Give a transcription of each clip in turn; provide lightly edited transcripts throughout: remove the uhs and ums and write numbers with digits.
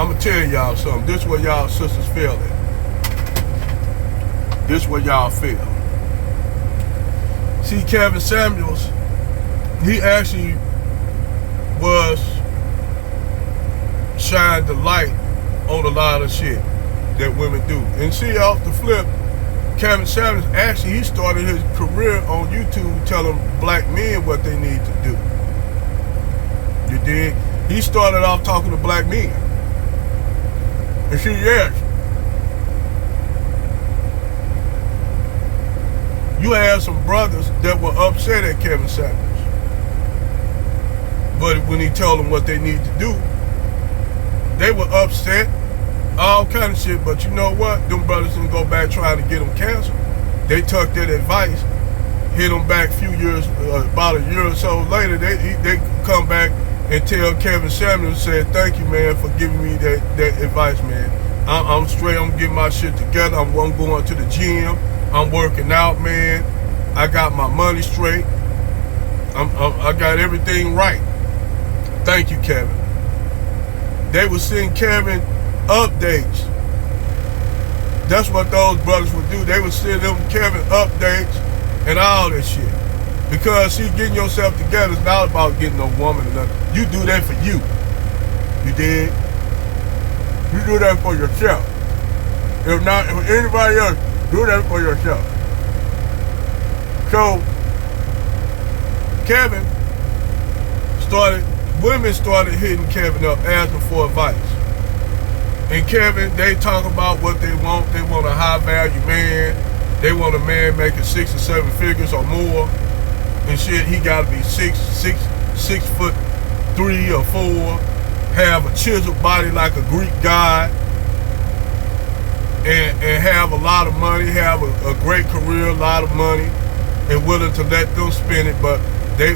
I'ma tell y'all something. This is where y'all sisters feel at. This is where y'all feel. See, Kevin Samuels, he actually was shined the light on a lot of shit that women do. And see, off the flip, Kevin Samuels, actually, he started his career on YouTube telling black men what they need to do. You dig? He started off talking to black men. And see, yes, you had some brothers that were upset at Kevin Samuels. But when he told them what they need to do, they were upset, all kind of shit. But you know what? Them brothers didn't go back trying to get them canceled. They took that advice, hit them back a few years, about a year or so later, they come back and tell Kevin Samuels, said, thank you, man, for giving me that advice, man. I'm straight, I'm getting my shit together. I'm going to the gym. I'm working out, man. I got my money straight. I got everything right. Thank you, Kevin. They would send Kevin updates. That's what those brothers would do. They would send them Kevin updates and all that shit. Because, see, getting yourself together is not about getting no woman or nothing. You do that for you. You did? You do that for yourself. If not, if anybody else, do that for yourself. So, Kevin women started hitting Kevin up, asking for advice. And Kevin, they talk about what they want. They want a high value man. They want a man making 6 or 7 figures or more. And shit, he gotta be 6'3" or 4, have a chiseled body like a Greek god, and have a lot of money, have a great career, a lot of money, and willing to let them spend it. But he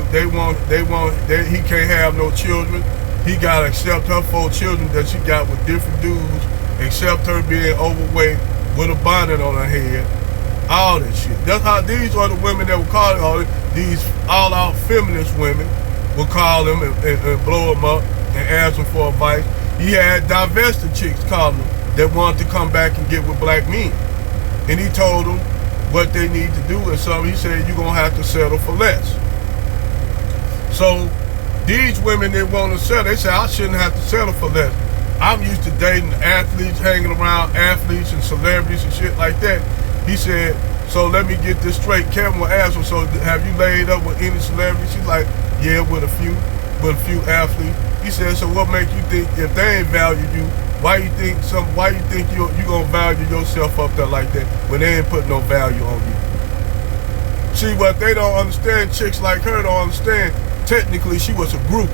can't have no children. He gotta accept her 4 children that she got with different dudes, accept her being overweight with a bonnet on her head, all that shit. That's how these are the women that would call it all it. These all-out feminist women would call them and blow them up and ask them for advice. He had divested chicks calling them that wanted to come back and get with black men. And he told them what they need to do, and so he said, you're gonna have to settle for less. So these women that want to settle, they say, I shouldn't have to settle for less. I'm used to dating athletes, hanging around athletes and celebrities and shit like that. He said, so let me get this straight. Kevin will ask her, so have you laid up with any celebrity? She's like, yeah, with a few athletes. He said, so what makes you think if they ain't value you, why you think you gonna value yourself up there like that when they ain't put no value on you? See, what they don't understand, chicks like her don't understand, technically she was a group.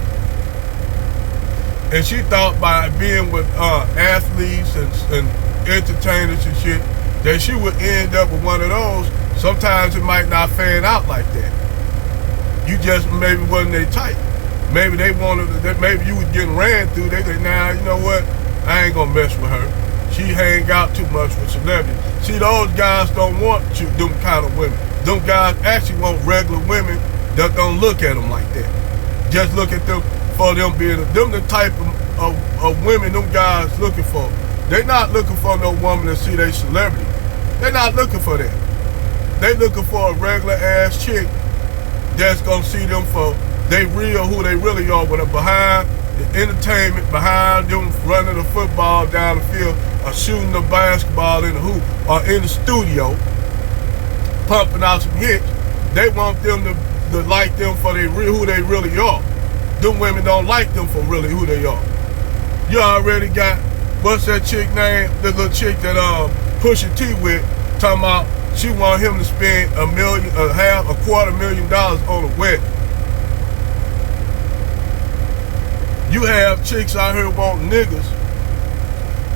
And she thought by being with athletes and entertainers and shit, that she would end up with one of those. Sometimes it might not fan out like that. You just maybe wasn't their type. Maybe they wanted, maybe you was getting ran through. They say, nah, you know what? I ain't gonna mess with her. She hang out too much with celebrities. See, those guys don't want them kind of women. Them guys actually want regular women that don't look at them like that. Just look at them for them being, them the type of women them guys looking for. They not looking for no woman to see they celebrity. They not looking for that. They looking for a regular ass chick that's gonna see them for they real, who they really are, when they're behind the entertainment, behind them running the football down the field, or shooting the basketball in the hoop, or in the studio, pumping out some hits. They want them to like them for who they really are. Them women don't like them for really who they are. You already got, what's that chick name? The little chick that Pusha T with, talking about she want him to spend $250,000 on a wedding. You have chicks out here wanting niggas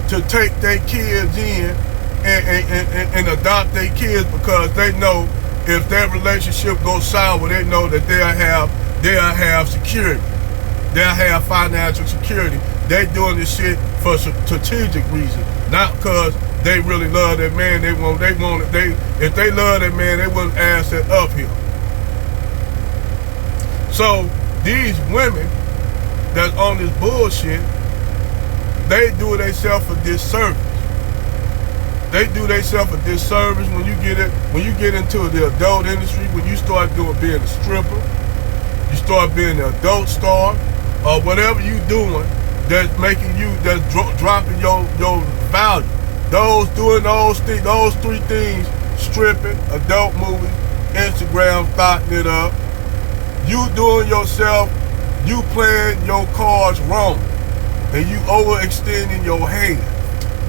to take their kids in and adopt their kids because they know if that relationship goes sour, they know that they'll have security. They'll have financial security. They doing this shit for strategic reasons, not because they really love that man. If they love that man, they wouldn't ask that of him. So these women that's on this bullshit, they do themselves a disservice. They do themselves a disservice when you get into the adult industry, when you start being a stripper, you start being an adult star, or whatever you doing that's making you, that's dropping your value. Those three things, stripping, adult movies, Instagram, thotting it up, you doing yourself, you playing your cards wrong, and you overextending your hand.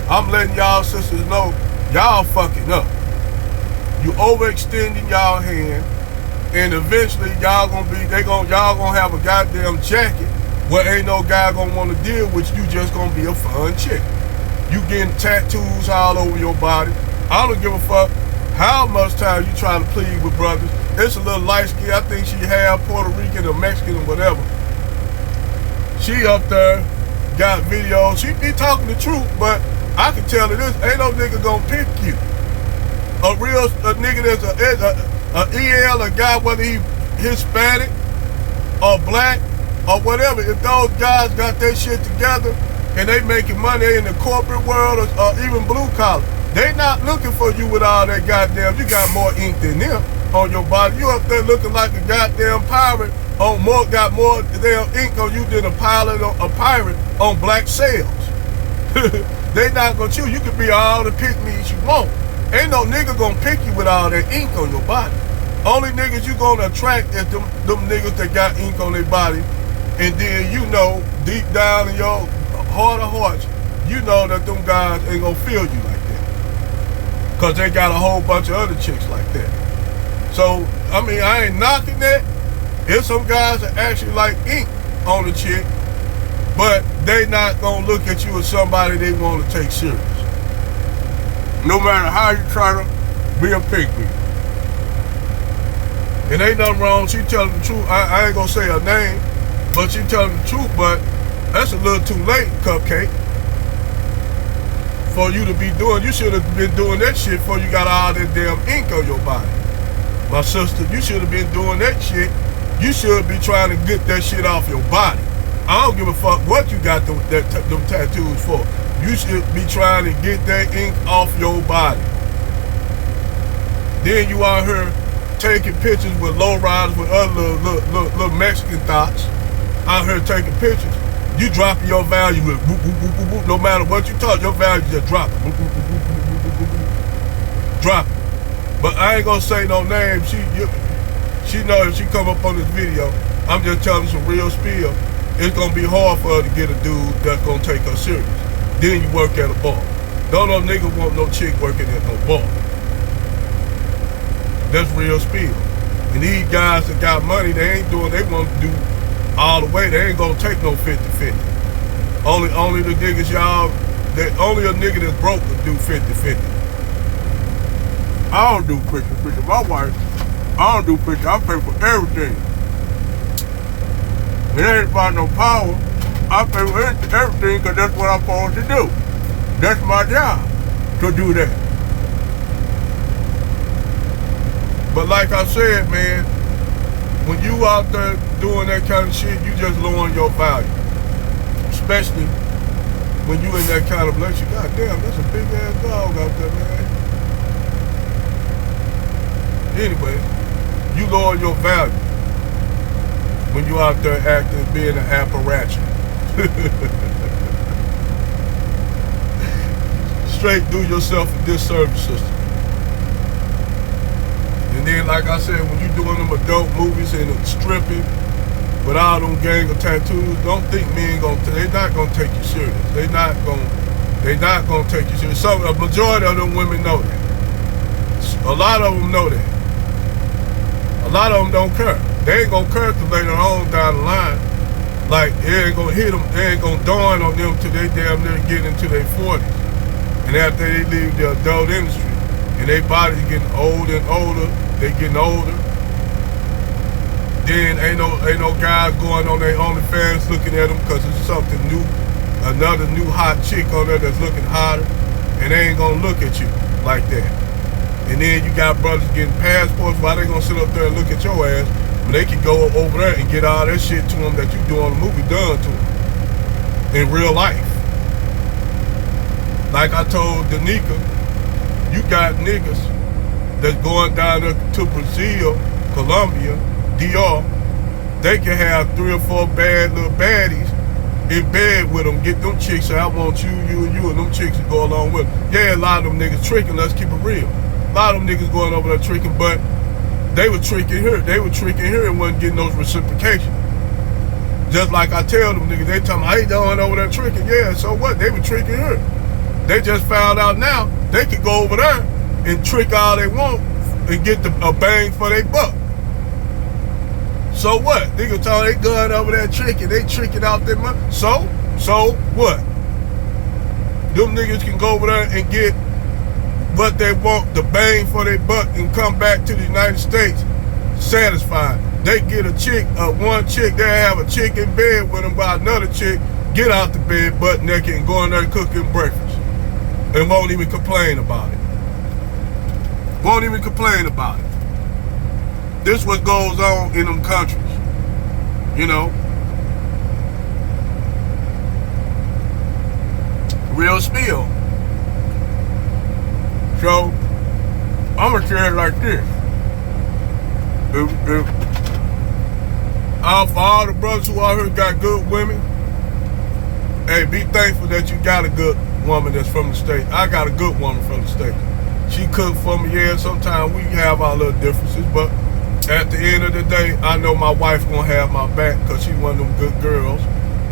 I'm letting y'all sisters know, y'all fucking up. You overextending y'all hand, and eventually y'all gonna have a goddamn jacket where ain't no guy gonna want to deal with you, just gonna be a fun chick. You getting tattoos all over your body. I don't give a fuck how much time you try to plead with brothers. It's a little light skin, I think she half Puerto Rican or Mexican or whatever. She up there, got videos, she be talking the truth, but I can tell her this, ain't no nigga gonna pick you. A nigga that's a EL, a guy, whether he Hispanic or black or whatever, if those guys got their shit together and they making money in the corporate world or even blue collar, they not looking for you with all that goddamn, you got more ink than them on your body. You up there looking like a goddamn pirate, got more damn ink on you than a pirate on black sails. They not gonna choose. You can be all the pick-me's you want. Ain't no nigga gonna pick you with all that ink on your body. Only niggas you gonna attract is them niggas that got ink on their body. And then you know, deep down in your heart of hearts, you know that them guys ain't gonna feel you like that. Cause they got a whole bunch of other chicks like that. So, I mean, I ain't knocking that. There's some guys that actually like ink on the chick, but they not gonna look at you as somebody they want to take serious. No matter how you try to be a pygmy. It ain't nothing wrong, she telling the truth. I ain't gonna say her name, but she telling the truth, but that's a little too late, Cupcake. For you to be doing, you should have been doing that shit before you got all that damn ink on your body. My sister, you should have been doing that shit. You should be trying to get that shit off your body. I don't give a fuck what you got them tattoos for. You should be trying to get that ink off your body. Then you out here taking pictures with lowriders with other little Mexican thoughts. Out here taking pictures. You dropping your value with boop, boop, boop, boop, boop. No matter what you talk, your value just dropping. Boop, boop, boop, boop, boop, boop, boop, boop. Drop it. But I ain't gonna say no name. She know if she come up on this video, I'm just telling some real spiel. It's gonna be hard for her to get a dude that's gonna take her serious. Then you work at a bar. Don't no nigga want no chick working at no bar. That's real spiel. And these guys that got money, they want to do all the way. They ain't gonna take no 50-50. Only the niggas only a nigga that's broke will do 50-50. I don't do 50-50. My wife, I don't do 50. I pay for everything. It ain't about no power. I pay for everything because that's what I'm supposed to do. That's my job, to do that. But like I said, man, when you out there doing that kind of shit, you just lowering your value. Especially when you in that kind of relationship. God damn, that's a big ass dog out there, man. Anyway, you lower your value when you out there acting, being an apparition. Straight do yourself a disservice, sister. And then, like I said, when you doing them adult movies and stripping with all them gang of tattoos, don't think they not gonna take you serious. They not gonna take you serious. A majority of them women know that. A lot of them know that. A lot of them don't care. They ain't gonna care till later on down the line. Like, it ain't gonna hit them, they ain't gonna dawn on them till they damn near get into their 40s. And after they leave the adult industry, and their bodies getting older and older, they getting older. Then ain't no guys going on their OnlyFans looking at them because it's something new, another new hot chick on there that's looking hotter, and they ain't gonna look at you like that. And then you got brothers getting passports. Why they gonna sit up there and look at your ass? But they can go over there and get all that shit to them that you doing the movie done to them in real life. Like I told Danica, you got niggas that's going down there to Brazil, Colombia, DR. They can have 3 or 4 bad little baddies in bed with them, get them chicks, say, I want you, and them chicks to go along with them. Yeah, a lot of them niggas tricking, let's keep it real. A lot of them niggas going over there tricking, but they were tricking her. They were tricking her and wasn't getting those reciprocation. Just like I tell them niggas, they tell me, I ain't going over there tricking. Yeah, so what? They were tricking her. They just found out now they could go over there and trick all they want and get a bang for their buck. So what? Niggas tell they going over there tricking, they tricking out their money. So what? Them niggas can go over there and get what they want, the bang for their buck, and come back to the United States satisfied. They get a chick, one chick, they have a chick in bed with them by another chick, get out the bed butt naked and go in there cooking breakfast. And won't even complain about it. Won't even complain about it. This what goes on in them countries, you know. Real spill. So, I'm gonna say it like this. If for all the brothers who out here got good women, hey, be thankful that you got a good woman that's from the state. I got a good woman from the state. She cooked for me, yeah, sometimes we have our little differences, but at the end of the day, I know my wife gonna have my back because she one of them good girls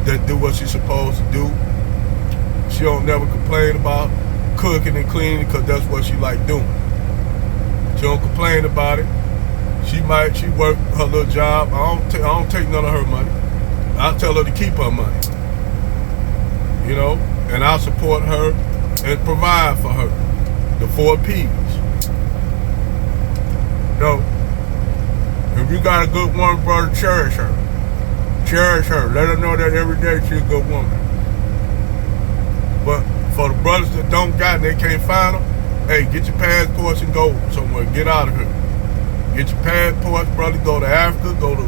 that do what she's supposed to do. She don't never complain about cooking and cleaning because that's what she like doing. She don't complain about it. She work her little job. I don't take none of her money. I tell her to keep her money. You know, and I support her and provide for her. The 4 P's. So, if you got a good woman, brother, cherish her. Cherish her. Let her know that every day she's a good woman. But for the brothers that don't got and they can't find them, hey, get your passports and go somewhere. Get out of here. Get your passports, brother. Go to Africa. Go to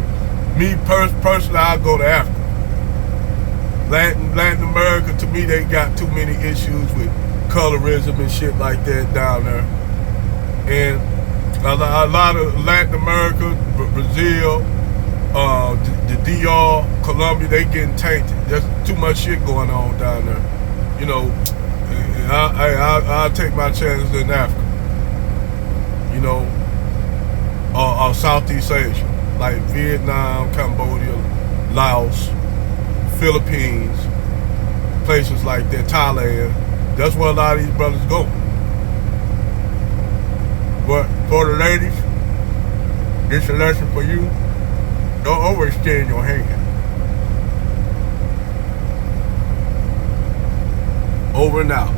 me personally. I'll go to Africa. Latin America, to me, they got too many issues with colorism and shit like that down there. And a lot of Latin America, Brazil, the DR, Colombia, they getting tainted. There's too much shit going on down there. You know, I'll take my chances in Africa. You know, or Southeast Asia, like Vietnam, Cambodia, Laos, Philippines, places like that, Thailand. That's where a lot of these brothers go. But for the ladies, it's a lesson for you. Don't overextend your hand. Over and out.